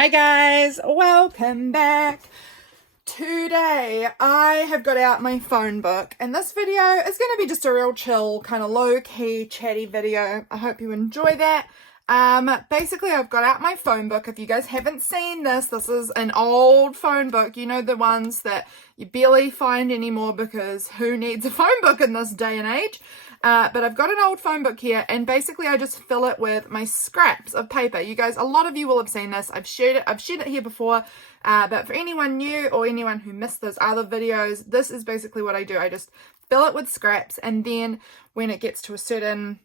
Hi guys, welcome back. Today I have got out my phone book and this video is going to be just a real chill, kind of low-key, chatty video. I hope you enjoy that. Basically I've got out my phone book. If you guys haven't seen this, this is an old phone book. You know, the ones that you barely find anymore because who needs a phone book in this day and age? But I've got an old phone book here and basically I just fill it with my scraps of paper. You guys, a lot of you will have seen this. I've shared it here before, but for anyone new or anyone who missed those other videos, this is basically what I do. I just fill it with scraps, and then when it gets to a certain,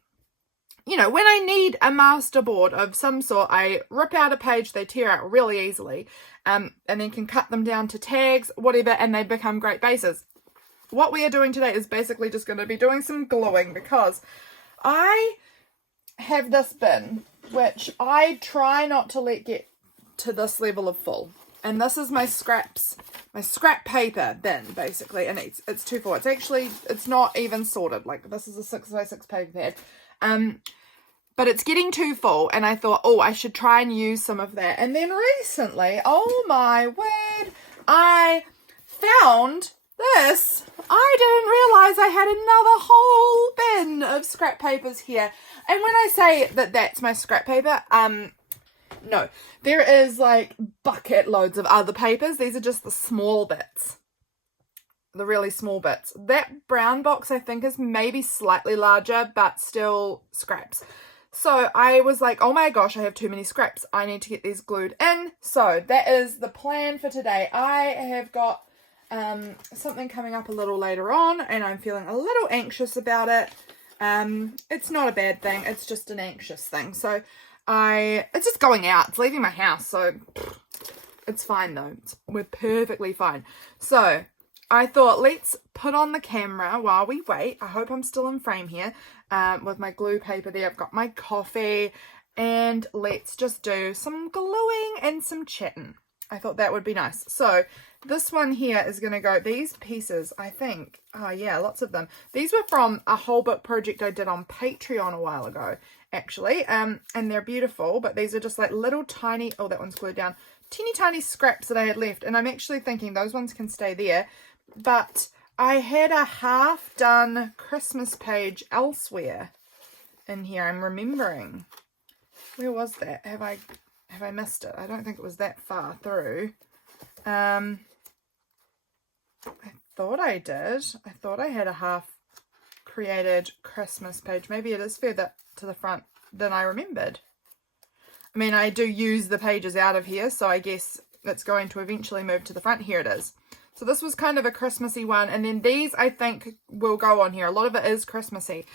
you know, when I need a masterboard of some sort, I rip out a page. They tear out really easily, and then can cut them down to tags, whatever, and they become great bases. What we are doing today is basically just going to be doing some gluing because I have this bin, which I try not to let get to this level of full. And this is my scraps, my scrap paper bin, basically. And it's too full. It's not even sorted. Like, this is a 6x6 paper pad. But it's getting too full. And I thought, oh, I should try and use some of that. And then recently, oh my word, I found this. I didn't realize I had another whole bin of scrap papers here. And when I say that that's my scrap paper, no, there is like bucket loads of other papers. These are just the small bits, the really small bits. That brown box I think is maybe slightly larger, but still scraps. So I was like, oh my gosh, I have too many scraps. I need to get these glued in. So that is the plan for today. I have got something coming up a little later on and I'm feeling a little anxious about it. It's not a bad thing, it's just an anxious thing. So it's just going out, it's leaving my house, so it's fine though. We're perfectly fine. So I thought, let's put on the camera while we wait. I hope I'm still in frame here, with my glue paper there. I've got my coffee, and let's just do some gluing and some chatting. I thought that would be nice. So this one here is going to go, these pieces, I think, oh yeah, lots of them. These were from a whole book project I did on Patreon a while ago, actually. And they're beautiful, but these are just like little tiny, oh, that one's glued down, teeny tiny scraps that I had left. And I'm actually thinking those ones can stay there. But I had a half done Christmas page elsewhere in here. I'm remembering. Where was that? Have I missed it? I don't think it was that far through. I thought I did. I thought I had a half created Christmas page. Maybe it is further to the front than I remembered. I mean, I do use the pages out of here, so I guess it's going to eventually move to the front. Here it is. So this was kind of a Christmassy one, and then these I think will go on here. A lot of it is Christmassy.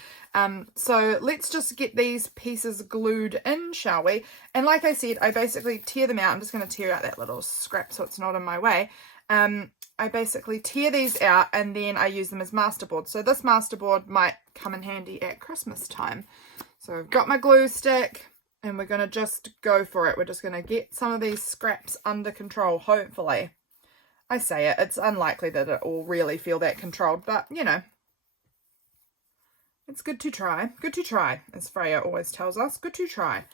So let's just get these pieces glued in, shall we? And like I said, I basically tear them out. I'm just going to tear out that little scrap so it's not in my way. I basically tear these out and then I use them as masterboards. So this masterboard might come in handy at Christmas time. So I've got my glue stick and we're going to just go for it. We're just going to get some of these scraps under control, hopefully. I say it, it's unlikely that it will really feel that controlled, but you know, it's good to try. Good to try, as Freya always tells us. Good to try.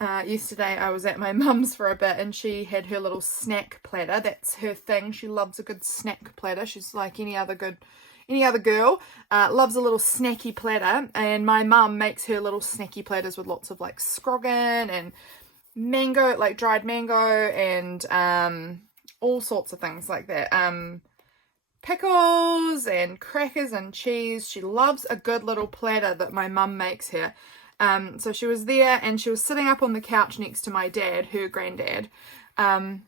Yesterday I was at my mum's for a bit and she had her little snack platter. That's her thing. She loves a good snack platter. She's like any other girl. Loves a little snacky platter, and my mum makes her little snacky platters with lots of like scroggin and mango, like dried mango, and all sorts of things like that. Pickles and crackers and cheese. She loves a good little platter that my mum makes her. So she was there and she was sitting up on the couch next to my dad, her granddad. And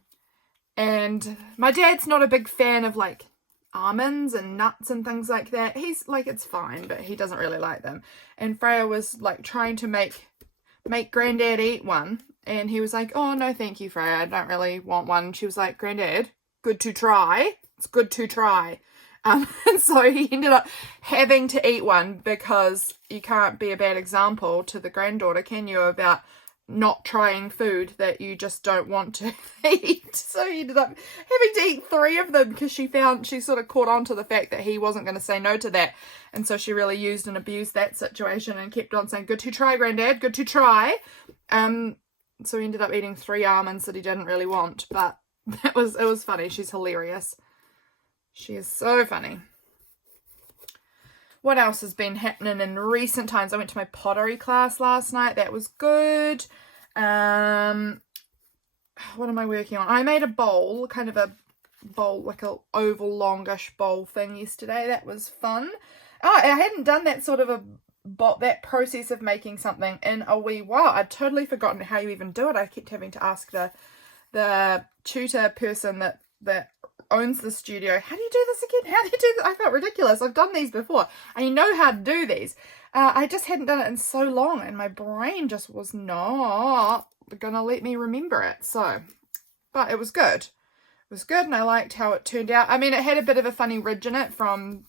my dad's not a big fan of like almonds and nuts and things like that. He's like, it's fine, but he doesn't really like them. And Freya was like trying to make granddad eat one. And he was like, oh, no, thank you, Freya. I don't really want one. She was like, Granddad, good to try. It's good to try. And so he ended up having to eat one because you can't be a bad example to the granddaughter, can you, about not trying food that you just don't want to eat. So he ended up having to eat 3 of them because she sort of caught on to the fact that he wasn't going to say no to that. And so she really used and abused that situation and kept on saying, good to try, Granddad, good to try. So he ended up eating 3 almonds that he didn't really want, but it was funny. She's hilarious. She is so funny. What else has been happening in recent times? I went to my pottery class last night. That was good. What am I working on? I made a bowl, kind of a bowl, like a oval longish bowl thing yesterday. That was fun. Oh, I hadn't done that sort of that process of making something in a wee while. I'd totally forgotten how you even do it. I kept having to ask the tutor person that owns the studio, how do you do this again? How do you do this? I felt ridiculous. I've done these before. I know how to do these. I just hadn't done it in so long, and my brain just was not gonna let me remember it. So, but it was good. It was good, and I liked how it turned out. I mean, it had a bit of a funny ridge in it from,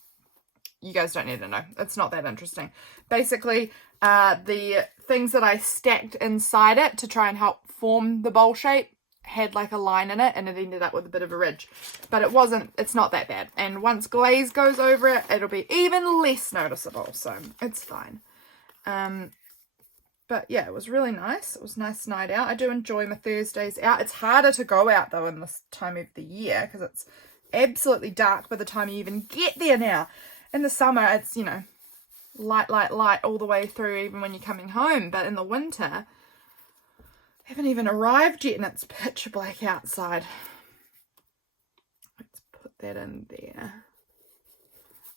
you guys don't need to know. It's not that interesting. Basically, the things that I stacked inside it to try and help form the bowl shape had like a line in it, and it ended up with a bit of a ridge, but it's not that bad, and once glaze goes over it, it'll be even less noticeable, so it's fine. But yeah, it was really nice. It was a nice night out. I do enjoy my Thursdays out. It's harder to go out though in this time of the year because it's absolutely dark by the time you even get there now. In the summer, it's, you know, light all the way through, even when you're coming home, but in the winter, haven't even arrived yet and it's pitch black outside. Let's put that in there.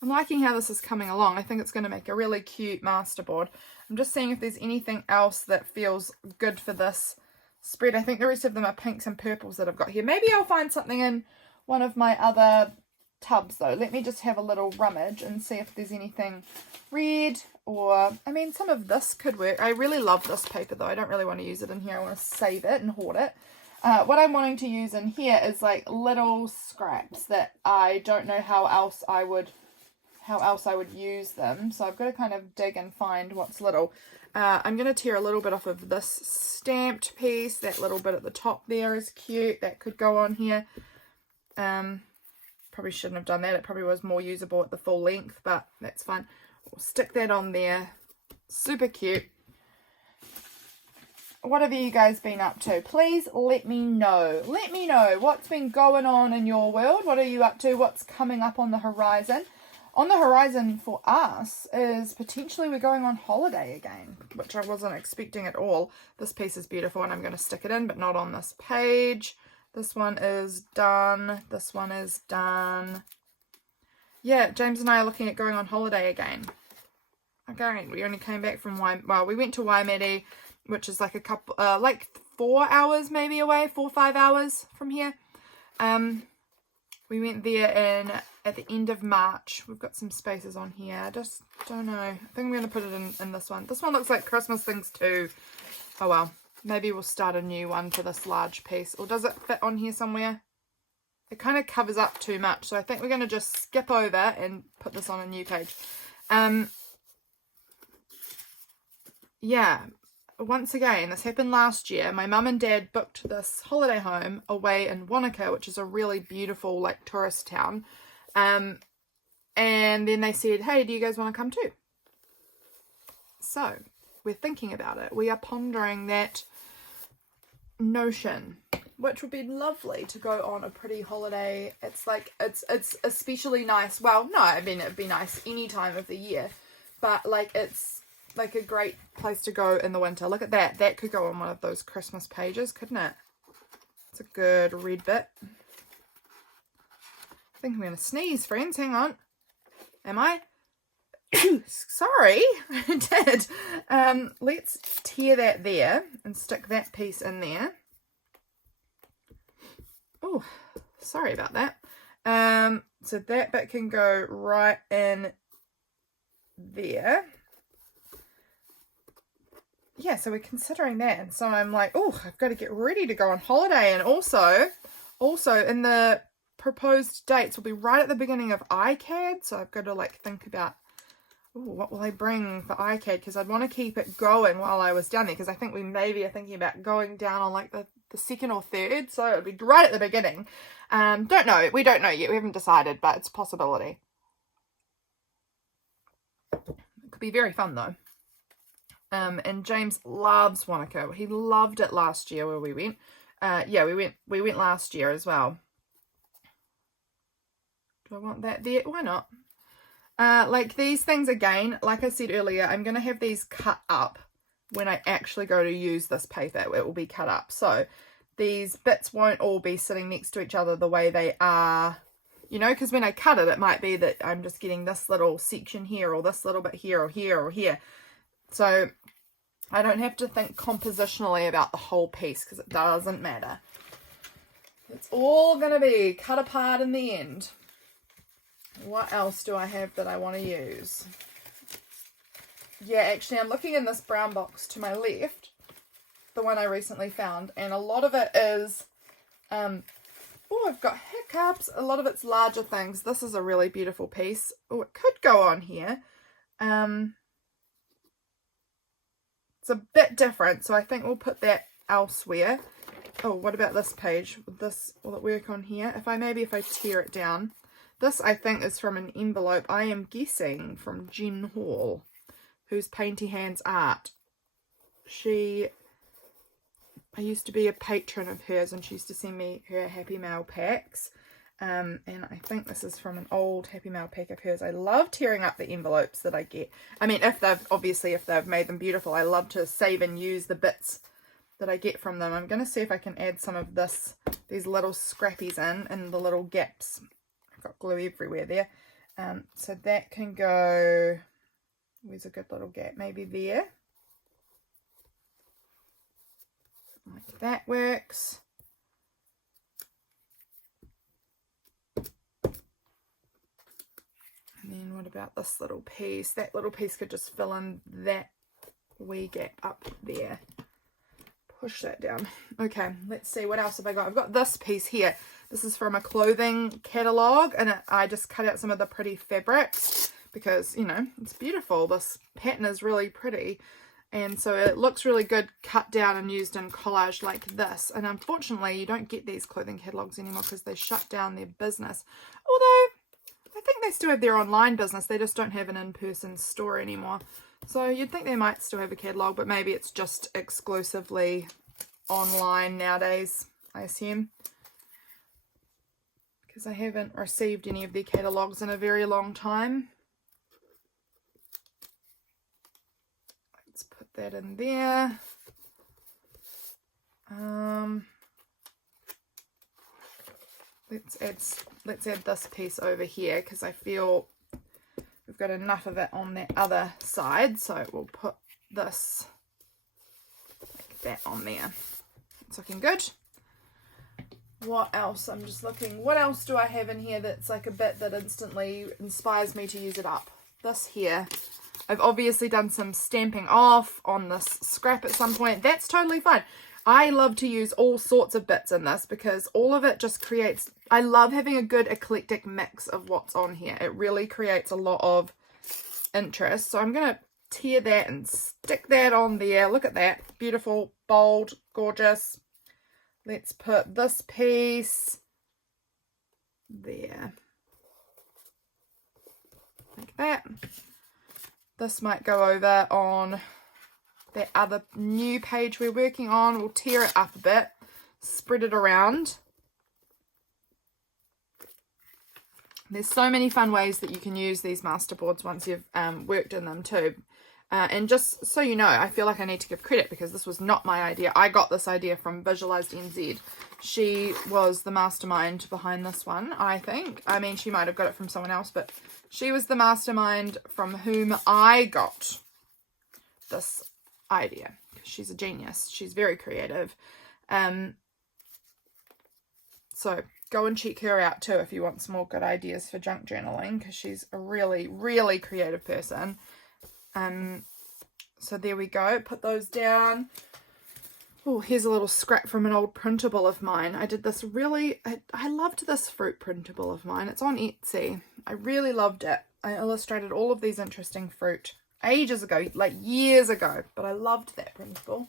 I'm liking how this is coming along. I think it's going to make a really cute masterboard. I'm just seeing if there's anything else that feels good for this spread. I think the rest of them are pinks and purples that I've got here. Maybe I'll find something in one of my other tubs though. Let me just have a little rummage and see if there's anything red, or I mean, some of this could work. I really love this paper though. I don't really want to use it in here. I want to save it and hoard it. What I'm wanting to use in here is like little scraps that I don't know how else I would use them. So I've got to kind of dig and find what's little. I'm going to tear a little bit off of this stamped piece. That little bit at the top there is cute. That could go on here. Probably shouldn't have done that. It probably was more usable at the full length, but that's fine. We'll stick that on there. Super cute. What have you guys been up to? Please let me know. Let me know what's been going on in your world. What are you up to? What's coming up on the horizon? On the horizon for us is potentially we're going on holiday again, which I wasn't expecting at all. This piece is beautiful and I'm going to stick it in, but not on this page. This one is done. This one is done. Yeah, James and I are looking at going on holiday again. Okay, we only came back from we went to Waimate, which is like a couple, like 4 hours maybe away, 4 or 5 hours from here. We went there at the end of March. We've got some spaces on here. I just don't know. I think I'm going to put it in this one. This one looks like Christmas things too. Oh well. Maybe we'll start a new one for this large piece. Or does it fit on here somewhere? It kind of covers up too much. So I think we're going to just skip over and put this on a new page. Yeah. Once again, this happened last year. My mum and dad booked this holiday home away in Wanaka, which is a really beautiful like tourist town. And then they said, hey, do you guys want to come too? So we're thinking about it. We are pondering that notion, which would be lovely to go on a pretty holiday. It's like, it's especially nice. Well, no, I mean, it'd be nice any time of the year, but like, it's like a great place to go in the winter. Look at that. That could go on one of those Christmas pages, couldn't it? It's a good red bit. I think I'm going to sneeze, friends. Hang on. Am I? Sorry, I did. Let's tear that there and stick that piece in there. Oh, sorry about that. So that bit can go right in there. Yeah, so we're considering that, and so I'm like, oh, I've got to get ready to go on holiday, and also in the proposed dates will be right at the beginning of ICAD, so I've got to like think about, oh, what will I bring for ICAD, because I'd want to keep it going while I was down there, because I think we maybe are thinking about going down on like the second or third, so it would be right at the beginning. Don't know, we don't know yet, we haven't decided, but it's a possibility. It could be very fun though. And James loves Wanaka. He loved it last year where we went. Yeah, we went last year as well. Do I want that there? Why not? Like these things again, like I said earlier, I'm going to have these cut up when I actually go to use this paper. It will be cut up. So these bits won't all be sitting next to each other the way they are, you know, because when I cut it, it might be that I'm just getting this little section here or this little bit here or here or here. So I don't have to think compositionally about the whole piece because it doesn't matter. It's all going to be cut apart in the end. What else do I have that I want to use? Yeah, actually, I'm looking in this brown box to my left, the one I recently found, and a lot of it is, oh, I've got hiccups. A lot of it's larger things. This is a really beautiful piece. Oh, it could go on here. It's a bit different, so I think we'll put that elsewhere. Oh, what about this page? Will it work on here? If I tear it down. This, I think, is from an envelope, I am guessing, from Jen Hall, who's Painty Hands Art. I used to be a patron of hers, and she used to send me her Happy Mail packs. And I think this is from an old Happy Mail pack of hers. I love tearing up the envelopes that I get. I mean, if they've made them beautiful, I love to save and use the bits that I get from them. I'm going to see if I can add some of these little scrappies in the little gaps. Got glue everywhere there, so that can go, where's a good little gap, maybe there, like that works. And then what about this little piece? That little piece could just fill in that wee gap up there. Push that down. Okay, let's see, what else have I got? I've got this piece here. This is from a clothing catalogue, and I just cut out some of the pretty fabrics because, you know, it's beautiful. This pattern is really pretty, and so it looks really good cut down and used in collage like this. And unfortunately, you don't get these clothing catalogues anymore because they shut down their business. Although, I think they still have their online business. They just don't have an in-person store anymore. So you'd think they might still have a catalogue, but maybe it's just exclusively online nowadays, I assume. Because I haven't received any of their catalogues in a very long time. Let's put that in there. Let's add this piece over here because I feel we've got enough of it on that other side, so we'll put this like that on there. It's looking good. What else? I'm just looking. What else do I have in here that's like a bit that instantly inspires me to use it up? This here. I've obviously done some stamping off on this scrap at some point. That's totally fine. I love to use all sorts of bits in this because all of it just creates... I love having a good eclectic mix of what's on here. It really creates a lot of interest. So I'm going to tear that and stick that on there. Look at that. Beautiful, bold, gorgeous. Let's put this piece there. Like that. This might go over on that other new page we're working on. We'll tear it up a bit, spread it around. There's so many fun ways that you can use these masterboards once you've worked in them too. And just so you know, I feel like I need to give credit because this was not my idea. I got this idea from Visualized NZ. She was the mastermind behind this one, I think. I mean, she might have got it from someone else, but she was the mastermind from whom I got this idea. She's a genius. She's very creative. So go and check her out too if you want some more good ideas for junk journaling, because she's a really, really creative person. So there we go. Put those down. Oh, here's a little scrap from an old printable of mine. I did this really... I loved this fruit printable of mine. It's on Etsy. I really loved it. I illustrated all of these interesting fruit ages ago, like years ago, but I loved that printable.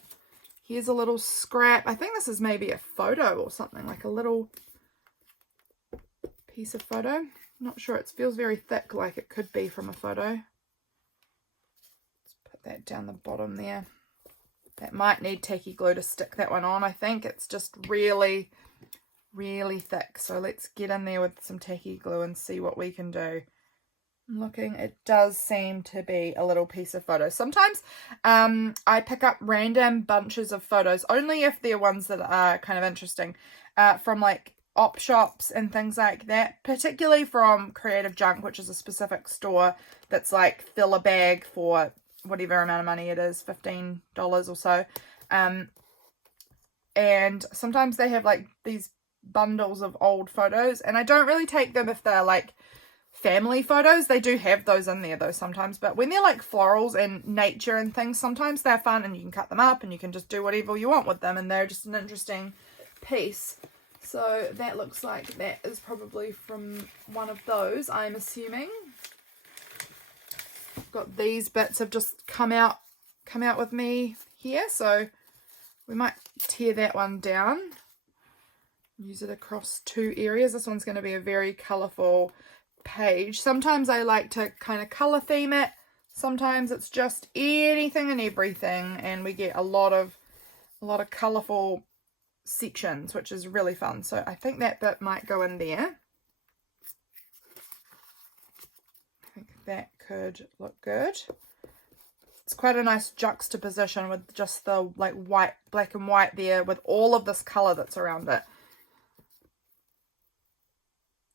Here's a little scrap. I think this is maybe a photo or something, like a little piece of photo. Not sure. It feels very thick, like it could be from a photo. Put that down the bottom there. That might need tacky glue to stick that one on. I think it's just really, really thick. So let's get in there with some tacky glue and see what we can do. I'm looking, it does seem to be a little piece of photo. Sometimes I pick up random bunches of photos, only if they're ones that are kind of interesting, from like op shops and things like that, particularly from Creative Junk, which is a specific store that's like fill a bag for whatever amount of money it is, $15 or so. And sometimes they have like these bundles of old photos, and I don't really take them if they're like family photos. They do have those in there though sometimes, but when they're like florals and nature and things, sometimes they're fun and you can cut them up and you can just do whatever you want with them, and they're just an interesting piece. So that looks like that is probably from one of those, I'm assuming. Got these bits have just come out with me here, so we might tear that one down, use it across two areas. This one's going to be a very colourful page. Sometimes I like to kind of colour theme it, sometimes it's just anything and everything, and we get a lot of colourful sections, which is really fun. So I think that bit might go in there. I think that could look good. It's quite a nice juxtaposition with just the like white, black and white there with all of this colour that's around it.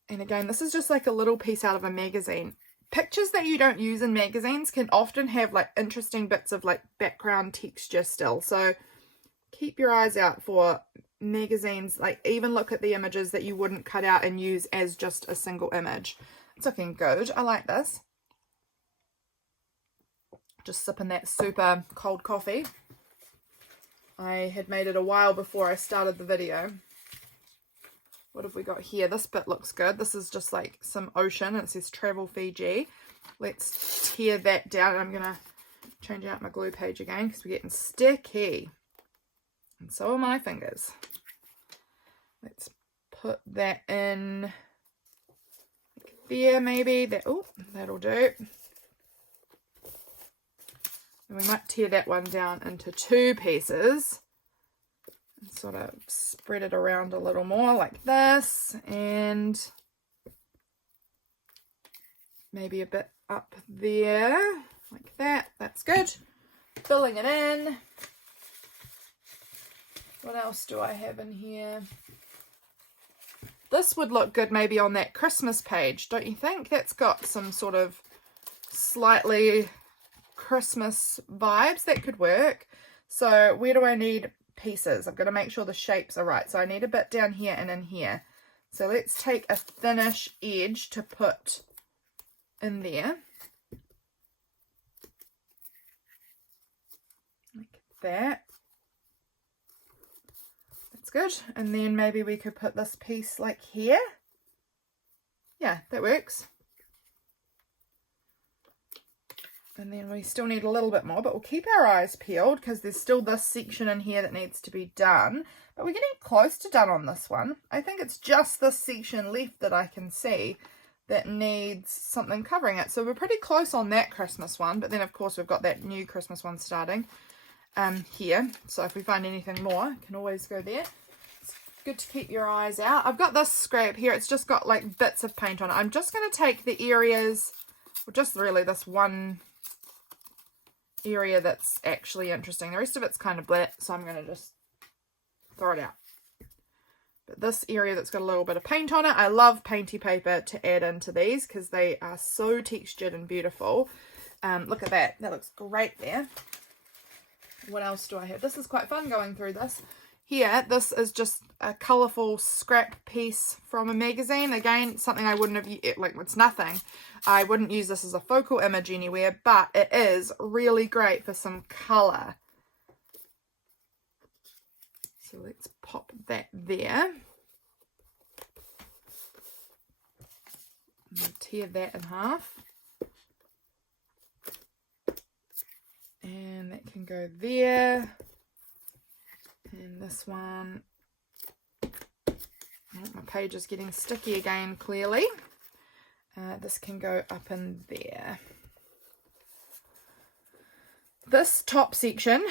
And again, this is just like a little piece out of a magazine. Pictures that you don't use in magazines can often have like interesting bits of like background texture still. So keep your eyes out for magazines, like even look at the images that you wouldn't cut out and use as just a single image. It's looking good. I like this. Just sipping that super cold coffee. I had made it a while before I started the video. What have we got here? This bit looks good. This is just like some ocean. It says Travel Fiji. Let's tear that down. I'm going to change out my glue page again because we're getting sticky. And so are my fingers. Let's put that in like there maybe. Oh, that'll do. And we might tear that one down into two pieces and sort of spread it around a little more like this, and maybe a bit up there like that. That's good. Filling it in. What else do I have in here? This would look good maybe on that Christmas page, don't you think? That's got some sort of slightly Christmas vibes. That could work. So where do I need pieces? I've got to make sure the shapes are right. So I need a bit down here and in here. So let's take a thinnish edge to put in there. Like that. That's good. And then maybe we could put this piece like here. Yeah, that works. And then we still need a little bit more, but we'll keep our eyes peeled because there's still this section in here that needs to be done. But we're getting close to done on this one. I think it's just this section left that I can see that needs something covering it. So we're pretty close on that Christmas one. But then, of course, we've got that new Christmas one starting here. So if we find anything more, can always go there. It's good to keep your eyes out. I've got this scrap here. It's just got like bits of paint on it. I'm just going to take the areas, or just really this one area that's actually interesting. The rest of it's kind of black, so I'm going to just throw it out. But this area that's got a little bit of paint on it, I love painty paper to add into these because they are so textured and beautiful. Look at that. That looks great there. What else do I have? This is quite fun going through this. Here, this is just a colourful scrap piece from a magazine. Again, something I wouldn't have, like, it's nothing. I wouldn't use this as a focal image anywhere, but it is really great for some colour. So let's pop that there. And tear that in half. And that can go there. And this one, oh, my page is getting sticky again, clearly. This can go up in there. This top section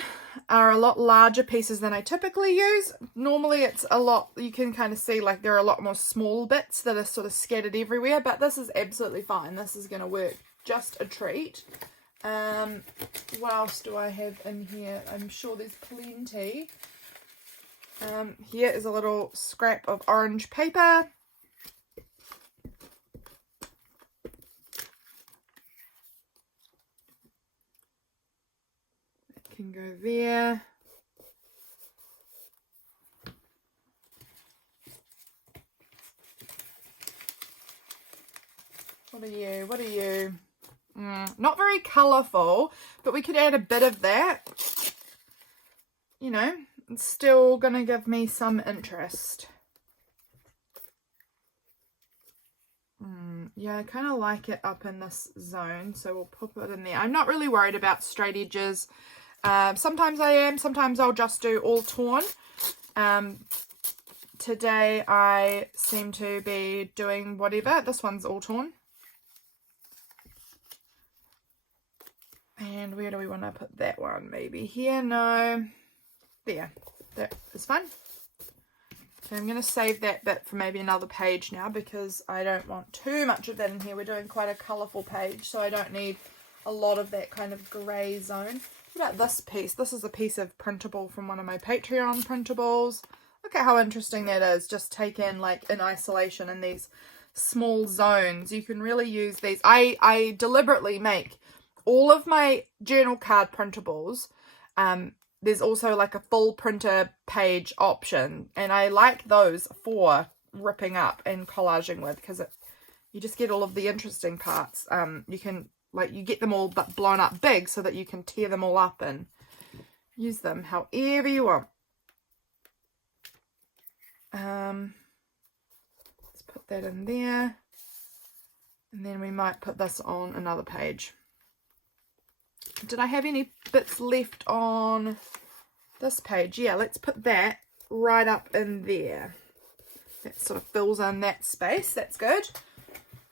are a lot larger pieces than I typically use. Normally it's a lot, you can kind of see like there are a lot more small bits that are sort of scattered everywhere, but this is absolutely fine. This is going to work just a treat. What else do I have in here? I'm sure there's plenty. Here is a little scrap of orange paper. That can go there. What are you? What are you? Not very colourful, but we could add a bit of that. You know, it's still going to give me some interest. Yeah, I kind of like it up in this zone, so we'll pop it in there. I'm not really worried about straight edges. Sometimes I am, sometimes I'll just do all torn. Today I seem to be doing whatever. This one's all torn. And where do we want to put that one? Maybe here? No. There. That is fine. So I'm going to save that bit for maybe another page now because I don't want too much of that in here. We're doing quite a colourful page, so I don't need a lot of that kind of grey zone. What about this piece? This is a piece of printable from one of my Patreon printables. Look at how interesting that is, just taken like in isolation in these small zones. You can really use these. I deliberately make all of my journal card printables. There's also like a full printer page option, and I like those for ripping up and collaging with because you just get all of the interesting parts. You can you get them all but blown up big so that you can tear them all up and use them however you want. Let's put that in there, and then we might put this on another page. Did I have any bits left on this page? Yeah, let's put that right up in there. That sort of fills in that space. That's good.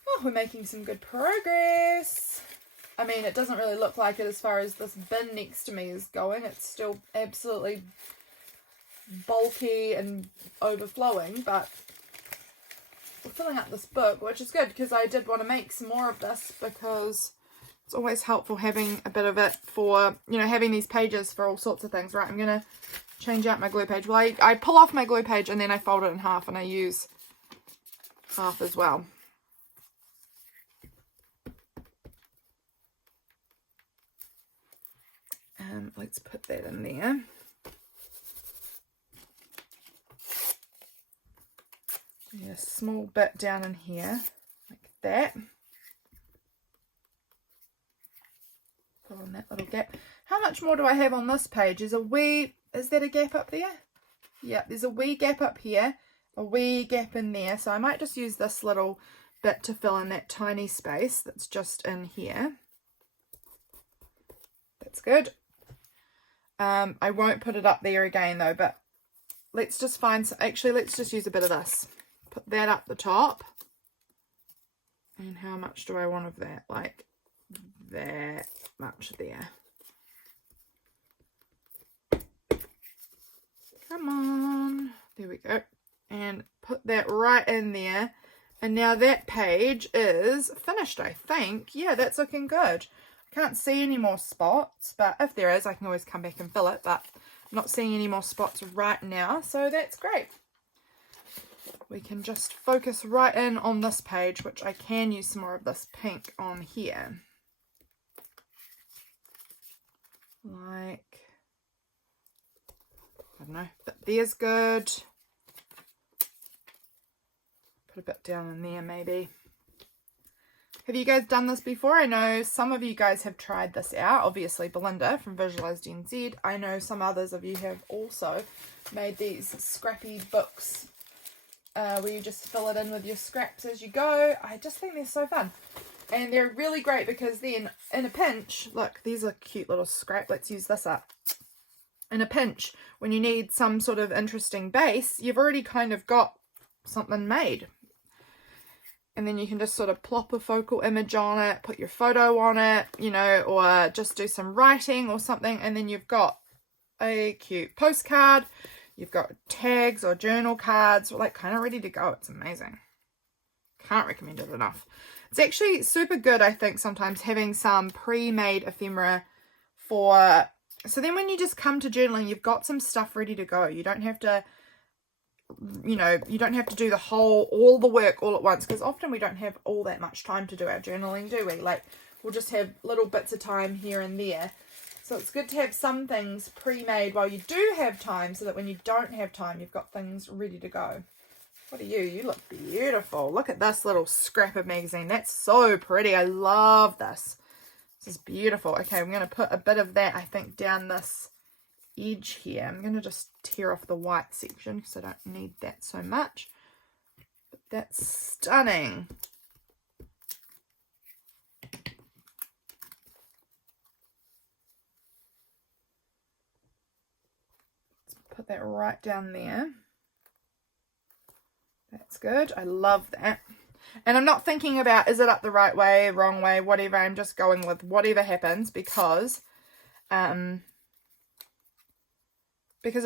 Oh, we're making some good progress. I mean, it doesn't really look like it as far as this bin next to me is going. It's still absolutely bulky and overflowing, but we're filling up this book, which is good because I did want to make some more of this because it's always helpful having a bit of it for, you know, having these pages for all sorts of things. Right, I'm going to change out my glue page. Well, I pull off my glue page and then I fold it in half and I use half as well. Let's put that in there. And a small bit down in here, like that. Fill in that little gap. How much more do I have on this page? Is that a gap up there? Yeah, there's a wee gap up here, a wee gap in there. So I might just use this little bit to fill in that tiny space that's just in here. That's good. I won't put it up there again though, but let's just find some, actually let's just use a bit of this. Put that up the top. And how much do I want of that? Like that much there. Come on. There we go. And put that right in there. And now that page is finished, I think. Yeah, that's looking good. I can't see any more spots, but if there is, I can always come back and fill it. But I'm not seeing any more spots right now, so that's great. We can just focus right in on this page, which I can use some more of this pink on here. Like, I don't know, but there's good. Put a bit down in there maybe. Have you guys done this before? I know some of you guys have tried this out. Obviously Belinda from Visualized NZ. I know some others of you have also made these scrappy books where you just fill it in with your scraps as you go. I just think they're so fun. And they're really great because then in a pinch, look, these are cute little scrap. Let's use this up. In a pinch, when you need some sort of interesting base, you've already kind of got something made. And then you can just sort of plop a focal image on it, put your photo on it, you know, or just do some writing or something. And then you've got a cute postcard. You've got tags or journal cards, like kind of ready to go. It's amazing. Can't recommend it enough. It's actually super good, I think, sometimes having some pre-made ephemera for... So then when you just come to journaling, you've got some stuff ready to go. You don't have to... You know, you don't have to do all the work all at once, because often we don't have all that much time to do our journaling, do we? Like, we'll just have little bits of time here and there. So it's good to have some things pre-made while you do have time, so that when you don't have time, you've got things ready to go. What are you? You look beautiful. Look at this little scrap of magazine. That's so pretty. I love this. This is beautiful. Okay, I'm going to put a bit of that, I think, down this edge here. I'm going to just tear off the white section because I don't need that so much. But that's stunning. Let's put that right down there. That's good. I love that. And I'm not thinking about, is it up the right way, wrong way, whatever. I'm just going with whatever happens, because it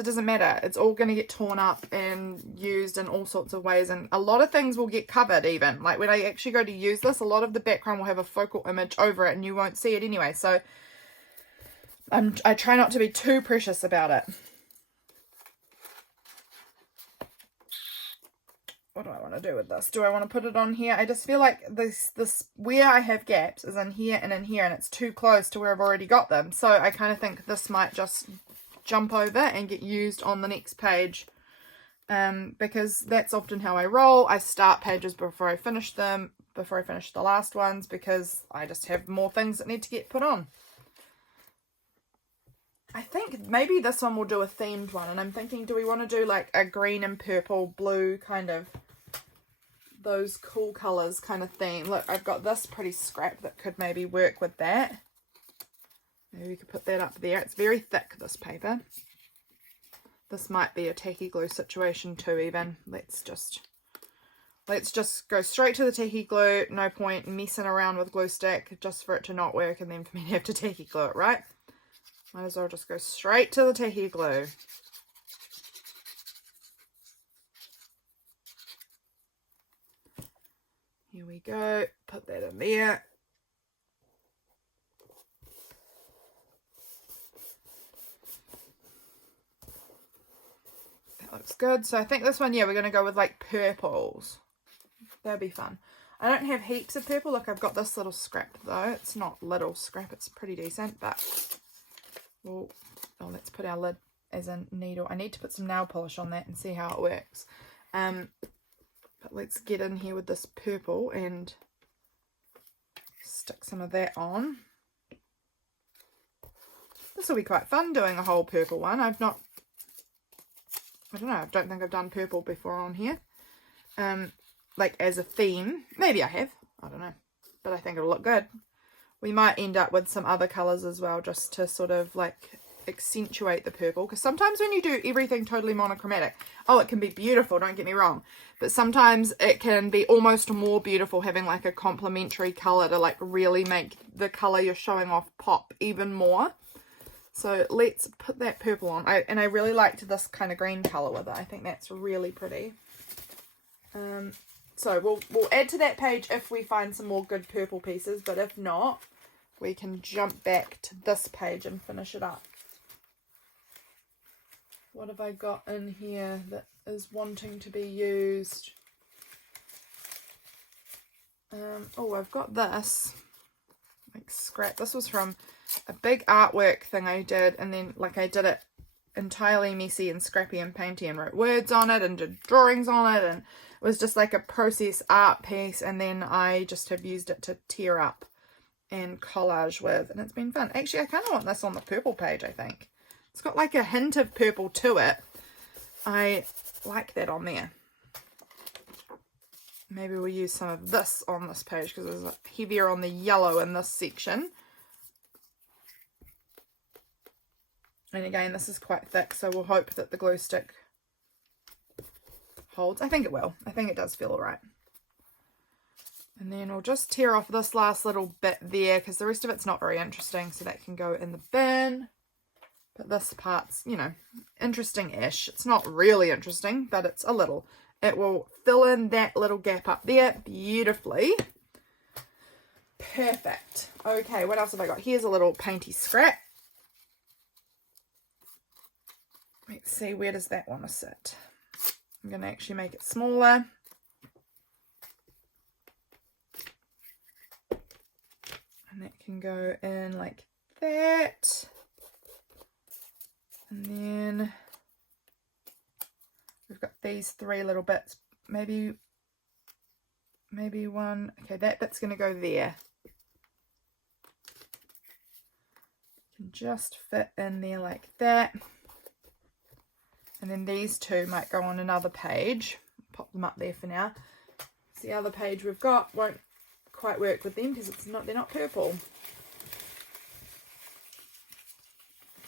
doesn't matter. It's all going to get torn up and used in all sorts of ways, and a lot of things will get covered even. Like when I actually go to use this, a lot of the background will have a focal image over it and you won't see it anyway. So I try not to be too precious about it. What do I want to do with this? Do I want to put it on here? I just feel like this where I have gaps is in here, and it's too close to where I've already got them. So I kind of think this might just jump over and get used on the next page, because that's often how I roll. I start pages before I finish them, before I finish the last ones, because I just have more things that need to get put on. I think maybe this one will do a themed one, and I'm thinking, do we want to do like a green and purple, blue kind of, those cool colours kind of theme? Look, I've got this pretty scrap that could maybe work with that. Maybe we could put that up there. It's very thick, this paper. This might be a tacky glue situation too even. Let's just go straight to the tacky glue. No point messing around with glue stick just for it to not work and then for me to have to tacky glue it, right? Might as well just go straight to the tacky glue. Here we go. Put that in there. Looks good. So I think this one, yeah, we're going to go with like purples. That'll be fun. I don't have heaps of purple. Look, I've got this little scrap though. It's not little scrap. It's pretty decent, but well, oh, let's put our lid as a needle. I need to put some nail polish on that and see how it works. But let's get in here with this purple and stick some of that on. This will be quite fun doing a whole purple one. I don't know, I don't think I've done purple before on here. Like as a theme. Maybe I have. I don't know. But I think it'll look good. We might end up with some other colours as well, just to sort of like accentuate the purple. Because sometimes when you do everything totally monochromatic, oh, it can be beautiful, don't get me wrong. But sometimes it can be almost more beautiful having like a complementary colour to like really make the colour you're showing off pop even more. So let's put that purple on. And I really liked this kind of green colour with it. I think that's really pretty. So we'll add to that page if we find some more good purple pieces. But if not, we can jump back to this page and finish it up. What have I got in here that is wanting to be used? Oh, I've got this. Like scrap. This was from a big artwork thing I did, and then like I did it entirely messy and scrappy and painty and wrote words on it and did drawings on it, and it was just like a process art piece, and then I just have used it to tear up and collage with, and it's been fun. Actually, I kind of want this on the purple page. I think it's got like a hint of purple to it. I like that on there. Maybe we'll use some of this on this page because it's heavier on the yellow in this section. And again, this is quite thick, so we'll hope that the glue stick holds. I think it will. I think it does feel all right. And then we'll just tear off this last little bit there because the rest of it's not very interesting, so that can go in the bin. But this part's, you know, interesting-ish. It's not really interesting, but it's a little. It will fill in that little gap up there beautifully. Perfect. Okay, what else have I got? Here's a little painty scrap. Let's see, where does that want to sit? I'm going to actually make it smaller. And that can go in like that. And then we've got these three little bits. Maybe one. Okay, that bit's going to go there. Can just fit in there like that. And then these two might go on another page. Pop them up there for now. So the other page we've got won't quite work with them because they're not purple.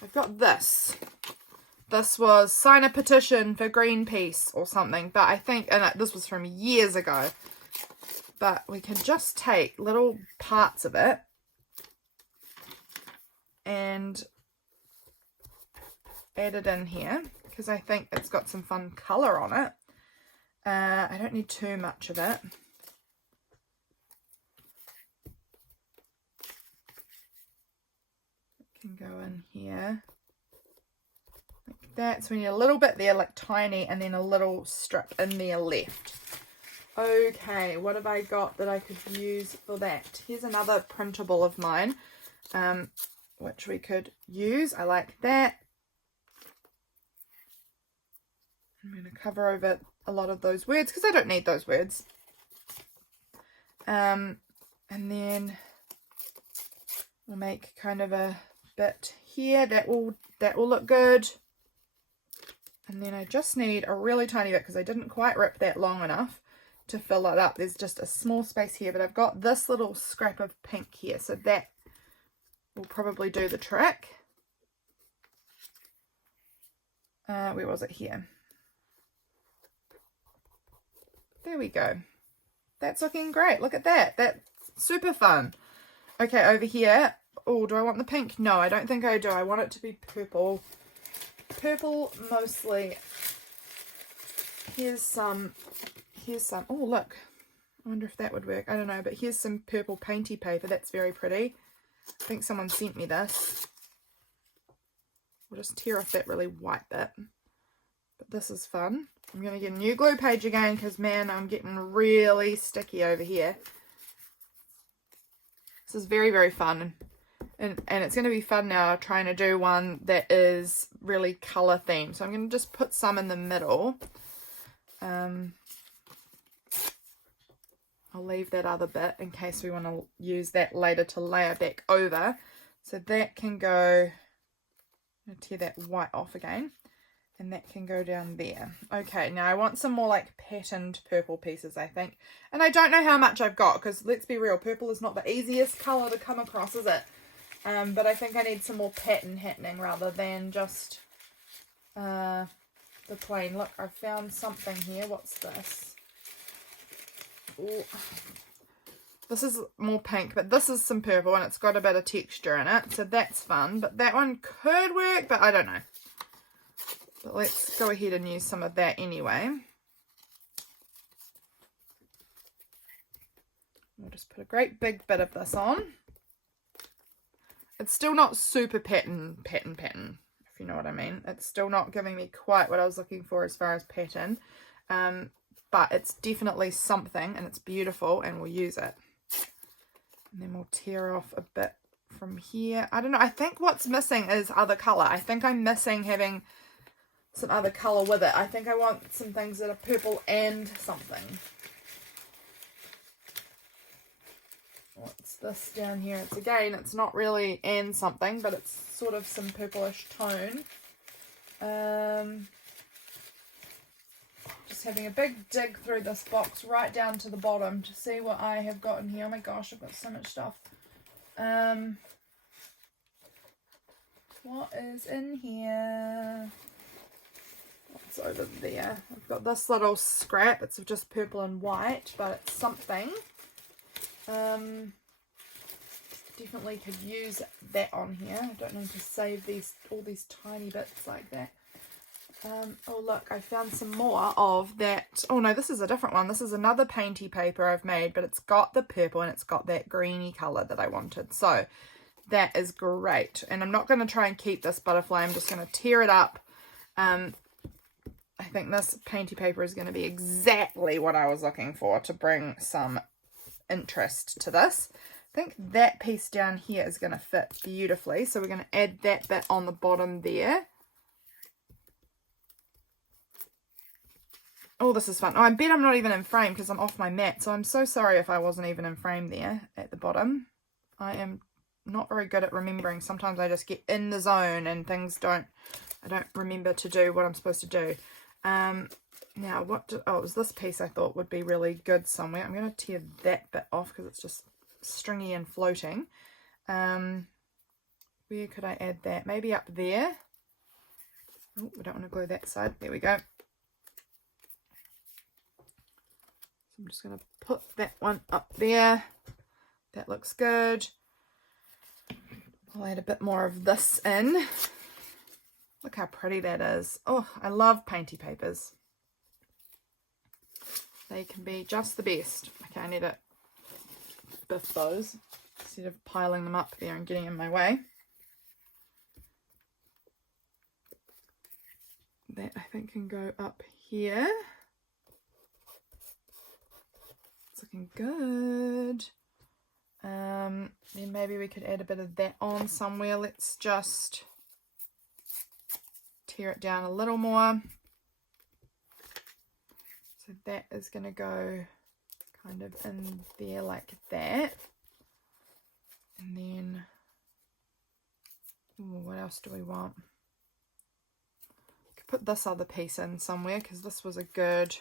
I've got this. This was sign a petition for Greenpeace or something, but I think, and this was from years ago, but we can just take little parts of it and add it in here because I think it's got some fun colour on it. I don't need too much of it. It can go in here like that. So we need a little bit there, like tiny, and then a little strip in there left. Okay, what have I got that I could use for that? Here's another printable of mine, which we could use. I like that. I'm going to cover over a lot of those words because I don't need those words. And then we'll make kind of a bit here. That will look good. And then I just need a really tiny bit because I didn't quite rip that long enough to fill it up. There's just a small space here, but I've got this little scrap of pink here, so that will probably do the trick. Where was it? Here. There we go. That's looking great. Look at that. That's super fun. Okay, over here. Oh, do I want the pink? No, I don't think I do. I want it to be purple. Purple mostly. Here's some. Oh, look. I wonder if that would work. I don't know, but here's some purple painty paper. That's very pretty. I think someone sent me this. We'll just tear off that really white bit. But this is fun. I'm going to get a new glue page again because, man, I'm getting really sticky over here. This is very, very fun. And it's going to be fun now trying to do one that is really colour themed. So I'm going to just put some in the middle. I'll leave that other bit in case we want to use that later to layer back over. So that can go, I'm going to tear that white off again. And that can go down there. Okay, now I want some more like patterned purple pieces, I think. And I don't know how much I've got because let's be real, purple is not the easiest colour to come across, is it? But I think I need some more pattern happening rather than just the plain. Look, I found something here. What's this? Ooh. This is more pink, but this is some purple and it's got a bit of texture in it. So that's fun. But that one could work, but I don't know. But let's go ahead and use some of that anyway. We'll just put a great big bit of this on. It's still not super pattern, if you know what I mean. It's still not giving me quite what I was looking for as far as pattern. But it's definitely something and it's beautiful and we'll use it. And then we'll tear off a bit from here. I don't know. I think what's missing is other colour. I think I'm missing having some other colour with it. I think I want some things that are purple and something. What's this down here? It's again, it's not really and something, but it's sort of some purplish tone. Just having a big dig through this box right down to the bottom to see what I have got in here. Oh my gosh, I've got so much stuff. What is in here? What's over there? I've got this little scrap. It's just purple and white, but it's something. Definitely could use that on here. I don't need to save all these tiny bits like that. Oh look, I found some more of that. Oh no, this is a different one. This is another painty paper I've made, but it's got the purple and it's got that greeny colour that I wanted. So that is great. And I'm not going to try and keep this butterfly. I'm just going to tear it up. I think this painty paper is going to be exactly what I was looking for to bring some interest to this. I think that piece down here is going to fit beautifully. So we're going to add that bit on the bottom there. Oh, this is fun. Oh, I bet I'm not even in frame because I'm off my mat. So I'm so sorry if I wasn't even in frame there at the bottom. I am not very good at remembering. Sometimes I just get in the zone and I don't remember to do what I'm supposed to do. Now, it was this piece I thought would be really good somewhere. I'm going to tear that bit off because it's just stringy and floating. Where could I add that? Maybe up there. Oh, we don't want to glue that side. There we go. I'm just going to put that one up there. That looks good. I'll add a bit more of this in. Look how pretty that is. Oh, I love painty papers. They can be just the best. Okay, I need to biff those instead of piling them up there and getting in my way. That I think can go up here. It's looking good. Then maybe we could add a bit of that on somewhere. Let's just tear it down a little more. So that is going to go kind of in there like that. And then, what else do we want? Could put this other piece in somewhere because this was a good,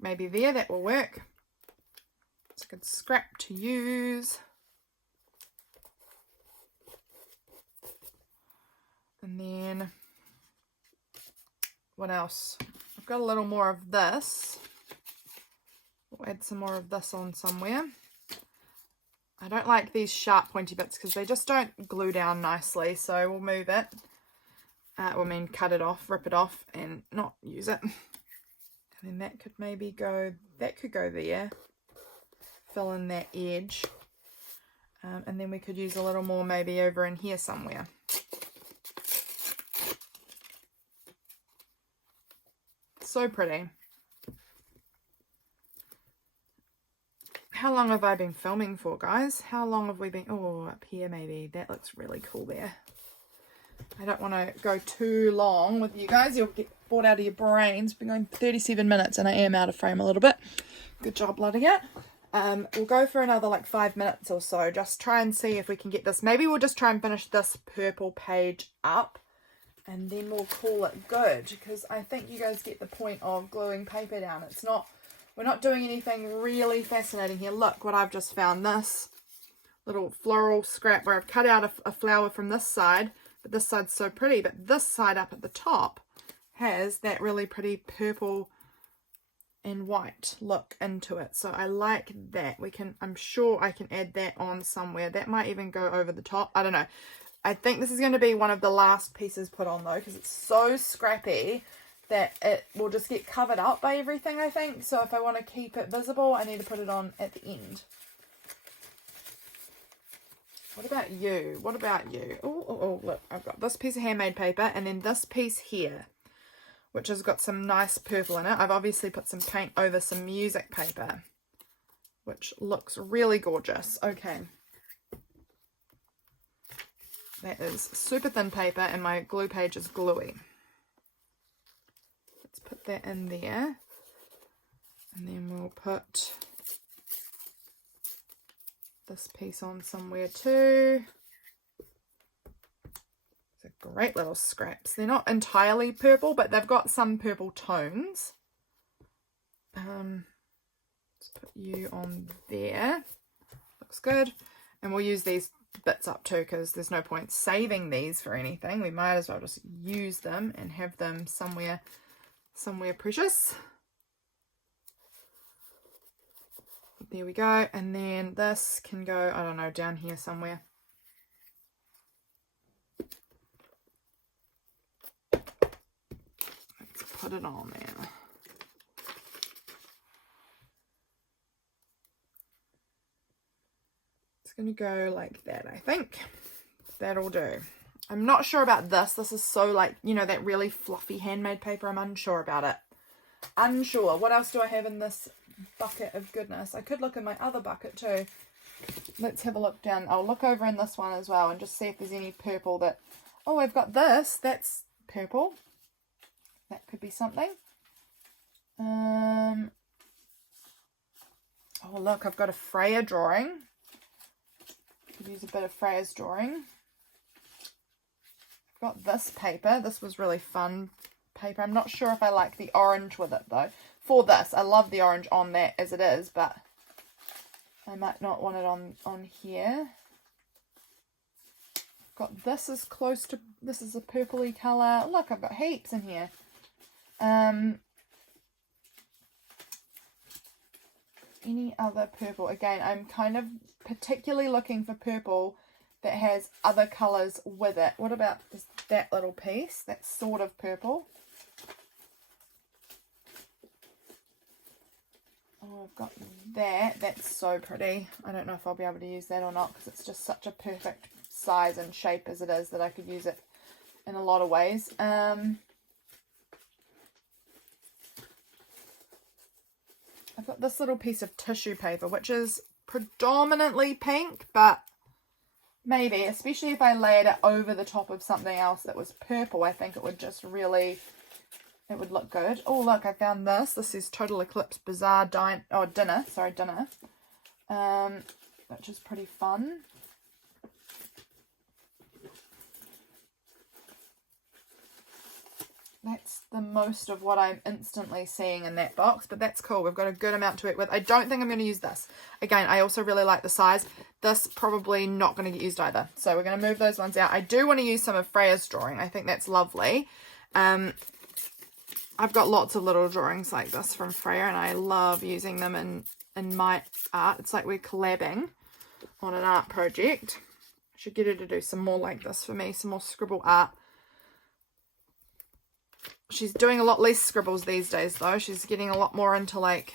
maybe there, that will work. It's a good scrap to use. And then, what else? I've got a little more of this. We'll add some more of this on somewhere. I don't like these sharp pointy bits because they just don't glue down nicely. So we'll move it. Cut it off, rip it off and not use it. And then that could maybe go, that could go there. Fill in that edge. And then we could use a little more maybe over in here somewhere. So pretty. How long have I been filming for, guys? How long have we been? Oh, up here maybe. That looks really cool there. I don't want to go too long with you guys. You'll get bored out of your brains. Been going 37 minutes and I am out of frame a little bit. Good job, Lydia. We'll go for another like 5 minutes or so. Just try and see if we can get this. Maybe we'll just try and finish this purple page up. And then we'll call it good. Because I think you guys get the point of gluing paper down. We're not doing anything really fascinating here. Look what I've just found. This little floral scrap where I've cut out a flower from this side. But this side's so pretty. But this side up at the top has that really pretty purple and white look into it. So I like that. I'm sure I can add that on somewhere. That might even go over the top. I don't know. I think this is going to be one of the last pieces put on though, because it's so scrappy that it will just get covered up by everything, I think. So if I want to keep it visible, I need to put it on at the end. What about you? What about you? Oh, look, I've got this piece of handmade paper and then this piece here, which has got some nice purple in it. I've obviously put some paint over some music paper, which looks really gorgeous. Okay. That is super thin paper and my glue page is gluey. Let's put that in there. And then we'll put this piece on somewhere too. These are great little scraps. They're not entirely purple, but they've got some purple tones. Let's put you on there. Looks good. And we'll use these bits up too because there's no point saving these for anything. We might as well just use them and have them somewhere precious. There we go. And then this can go, I don't know, down here somewhere. Let's put it on there. It's going to go like that, I think. That'll do. I'm not sure about this. This is so like, you know, that really fluffy handmade paper. I'm unsure about it. Unsure. What else do I have in this bucket of goodness? I could look in my other bucket too. Let's have a look down. I'll look over in this one as well and just see if there's any purple that... Oh, I've got this. That's purple. That could be something. Oh, look, I've got a Freya drawing. Could use a bit of Freya's drawing. I've got this paper. This was really fun paper. I'm not sure if I like the orange with it though. For this, I love the orange on that as it is, but I might not want it on here. I've got this is close to, this is a purpley colour. Look, I've got heaps in here. Any other purple? Again, I'm kind of particularly looking for purple that has other colours with it. What about this, that little piece? That's sort of purple. Oh, I've got that. That's so pretty. I don't know if I'll be able to use that or not because it's just such a perfect size and shape as it is that I could use it in a lot of ways. I've got this little piece of tissue paper, which is predominantly pink, but maybe, especially if I layered it over the top of something else that was purple, I think it would just really, it would look good. Oh, look, I found this. This is Total Eclipse Bizarre Dinner, which is pretty fun. That's the most of what I'm instantly seeing in that box, but that's cool. We've got a good amount to work with. I don't think I'm going to use this. Again, I also really like the size. This probably not going to get used either. So we're going to move those ones out. I do want to use some of Freya's drawing. I think that's lovely. I've got lots of little drawings like this from Freya, and I love using them in my art. It's like we're collabing on an art project. I should get her to do some more like this for me, some more scribble art. She's doing a lot less scribbles these days though. She's getting a lot more into, like,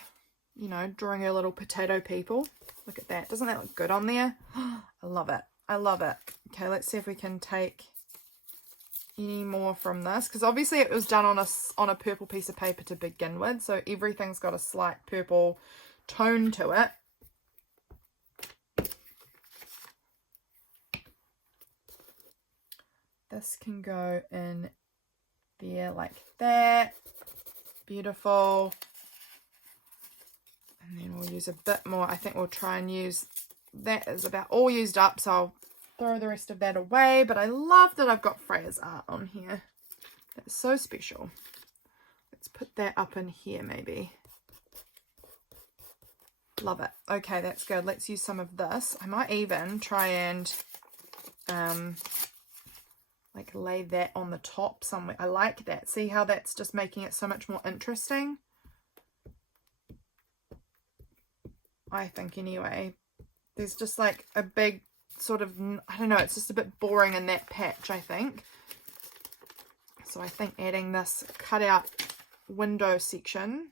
you know, drawing her little potato people. Look at that. Doesn't that look good on there? I love it. I love it. Okay, let's see if we can take any more from this, because obviously it was done on a purple piece of paper to begin with, so everything's got a slight purple tone to it. This can go in there like that. Beautiful. And then we'll use a bit more. I think we'll try and use, that is about all used up, so I'll throw the rest of that away. But I love that I've got Freya's art on here. That's so special. Let's put that up in here maybe. Love it. Okay, that's good. Let's use some of this. I might even try and like lay that on the top somewhere. I like that. See how that's just making it so much more interesting? I think anyway. There's just like a big sort of, I don't know, it's just a bit boring in that patch, I think. So I think adding this cutout window section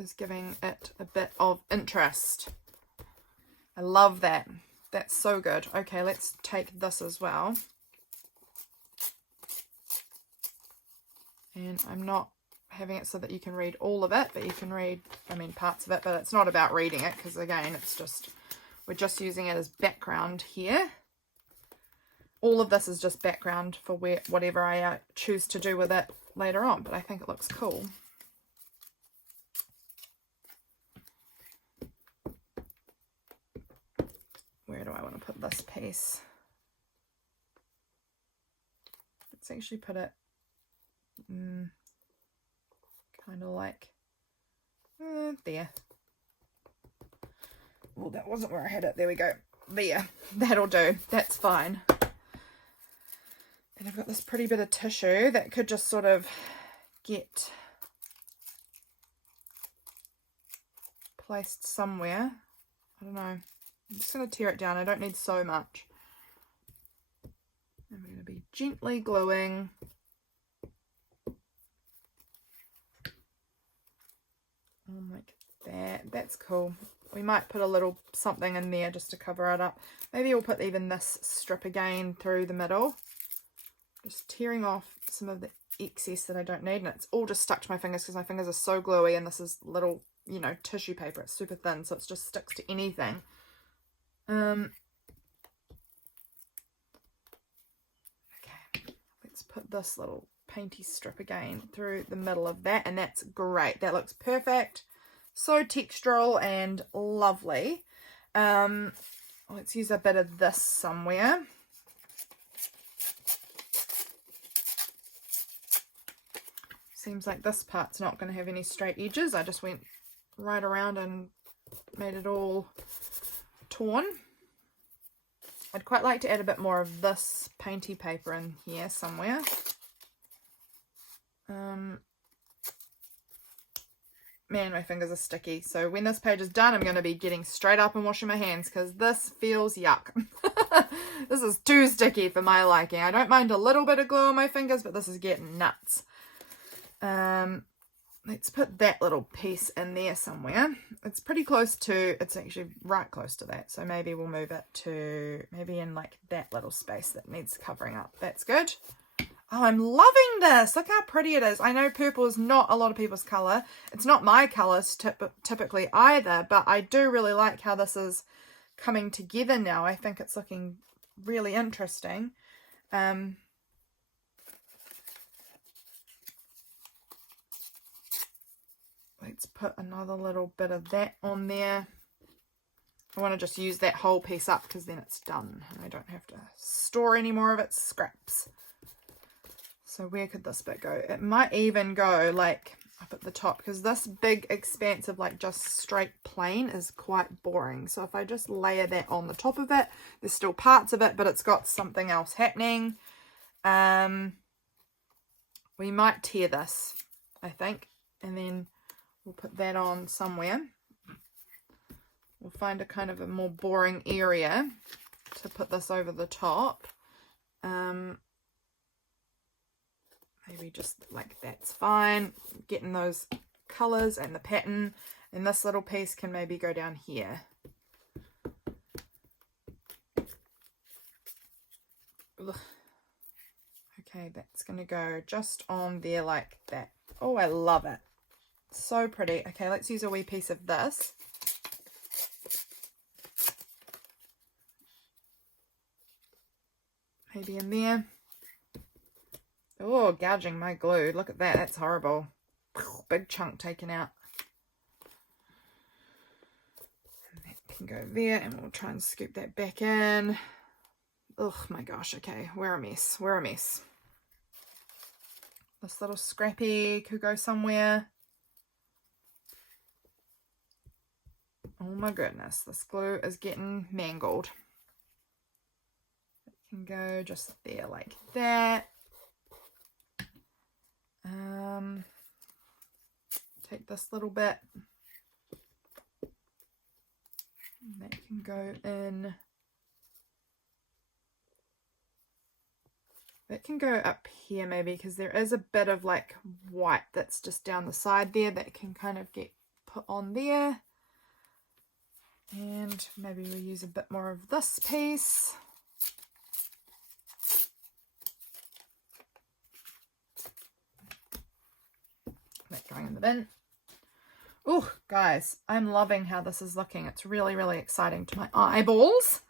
is giving it a bit of interest. I love that. That's so good. Okay, let's take this as well. And I'm not having it so that you can read all of it, but you can read, I mean, parts of it, but it's not about reading it because, again, it's just, we're just using it as background here. All of this is just background for whatever I choose to do with it later on, but I think it looks cool. Where do I want to put this piece? Let's actually put it kind of like there. Well, that wasn't where I had it. There we go. There. That'll do. That's fine. Then I've got this pretty bit of tissue that could just sort of get placed somewhere. I don't know. I'm just going to tear it down. I don't need so much. I'm going to be gently gluing. Like that. That's cool. We might put a little something in there just to cover it up. Maybe we'll put even this strip again through the middle. Just tearing off some of the excess that I don't need. And it's all just stuck to my fingers because my fingers are so gluey, and this is little, you know, tissue paper. It's super thin, so it just sticks to anything. Okay, let's put this little painty strip again through the middle of that, and that's great. That looks perfect. So textural and lovely. Let's use a bit of this somewhere. Seems like this part's not going to have any straight edges. I just went right around and made it all torn. I'd quite like to add a bit more of this painty paper in here somewhere. Man, my fingers are sticky. So when this page is done, I'm going to be getting straight up and washing my hands because this feels yuck. This is too sticky for my liking. I don't mind a little bit of glue on my fingers, but this is getting nuts. Let's put that little piece in there somewhere. It's pretty close to, it's actually right close to that. So maybe we'll move it to, maybe in like that little space that needs covering up. That's good. Oh, I'm loving this. Look how pretty it is. I know purple is not a lot of people's colour. It's not my colours typically either, but I do really like how this is coming together now. I think it's looking really interesting. Let's put another little bit of that on there. I want to just use that whole piece up because then it's done. I don't have to store any more of its scraps. So where could this bit go? It might even go like up at the top because this big expanse of like just straight plain is quite boring. So if I just layer that on the top of it, there's still parts of it, but it's got something else happening. We might tear this, I think, and then we'll put that on somewhere. We'll find a kind of a more boring area to put this over the top. Maybe just like that's fine. Getting those colours and the pattern. And this little piece can maybe go down here. Ugh. Okay, that's going to go just on there like that. Oh, I love it. So pretty. Okay, let's use a wee piece of this. Maybe in there. Oh, gouging my glue. Look at that. That's horrible. Big chunk taken out. And that can go there, and we'll try and scoop that back in. Oh my gosh. Okay, we're a mess. We're a mess. This little Scrappy could go somewhere. Oh my goodness. This glue is getting mangled. It can go just there like that. Take this little bit, and that can go in. That can go up here maybe because there is a bit of like white that's just down the side there that can kind of get put on there. And maybe we'll use a bit more of this piece. That going in the bin. Oh, guys, I'm loving how this is looking. It's really, really exciting to my eyeballs.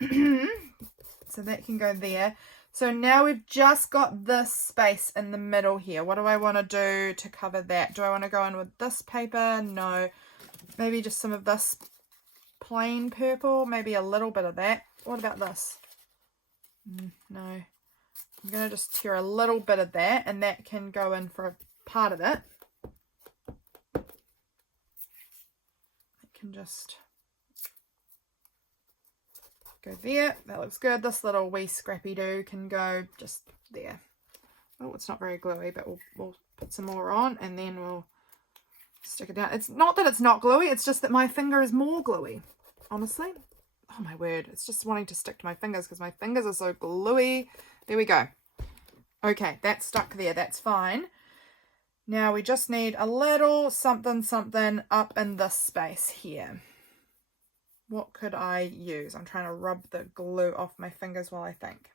So that can go there. So now we've just got this space in the middle here. What do I want to do to cover that? Do I want to go in with this paper? No. Maybe just some of this plain purple. Maybe a little bit of that. What about this? No. I'm going to just tear a little bit of that, and that can go in for a part of it. Can just go there. That looks good. This little wee Scrappy doo can go just there. Oh, it's not very gluey, but we'll put some more on, and then we'll Stick it down. It's not that it's not gluey, it's just that my finger is more gluey, honestly. Oh my word, it's just wanting to stick to my fingers because my fingers are so gluey. There we go. Okay, that's stuck there, that's fine. Now we just need a little something something up in this space here. What could I use? I'm trying to rub the glue off my fingers while I think.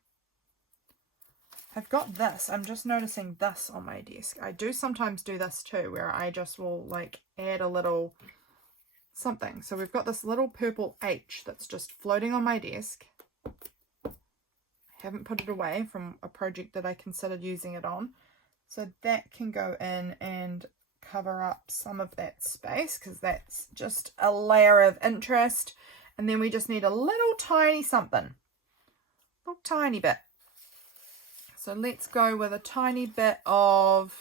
I've got this. I'm just noticing this on my desk. I do sometimes do this too, where I just will like add a little something. So we've got this little purple H that's just floating on my desk. I haven't put it away from a project that I considered using it on. So that can go in and cover up some of that space because that's just a layer of interest. And then we just need a little tiny something. A little tiny bit. So let's go with a tiny bit of,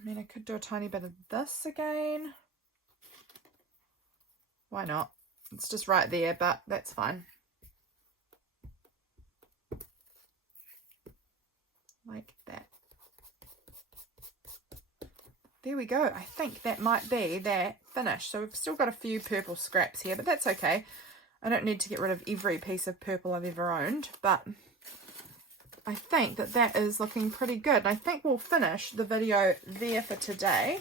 I mean, I could do a tiny bit of this again. Why not? It's just right there, but that's fine. Like that. There we go. I think that might be that finish. So we've still got a few purple scraps here, but that's okay. I don't need to get rid of every piece of purple I've ever owned, but I think that that is looking pretty good. And I think we'll finish the video there for today.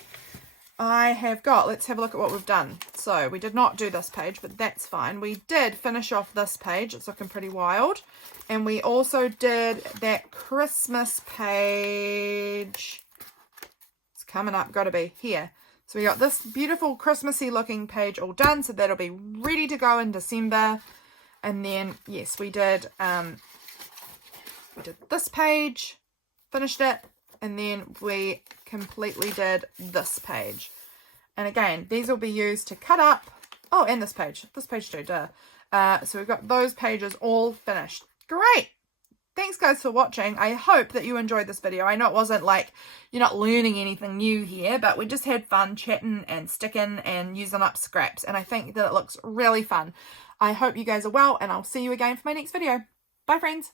I have got, let's have a look at what we've done. So we did not do this page, but that's fine. We did finish off this page. It's looking pretty wild. And we also did that Christmas page. It's coming up, got to be here. So we got this beautiful Christmassy looking page all done. So that'll be ready to go in December. And then, yes, we did this page, finished it, and then we completely did this page. And again, these will be used to cut up. Oh, and this page too, duh. So we've got those pages all finished. Great. Thanks guys for watching. I hope that you enjoyed this video. I know it wasn't like you're not learning anything new here, but we just had fun chatting and sticking and using up scraps. And I think that it looks really fun. I hope you guys are well, and I'll see you again for my next video. Bye friends.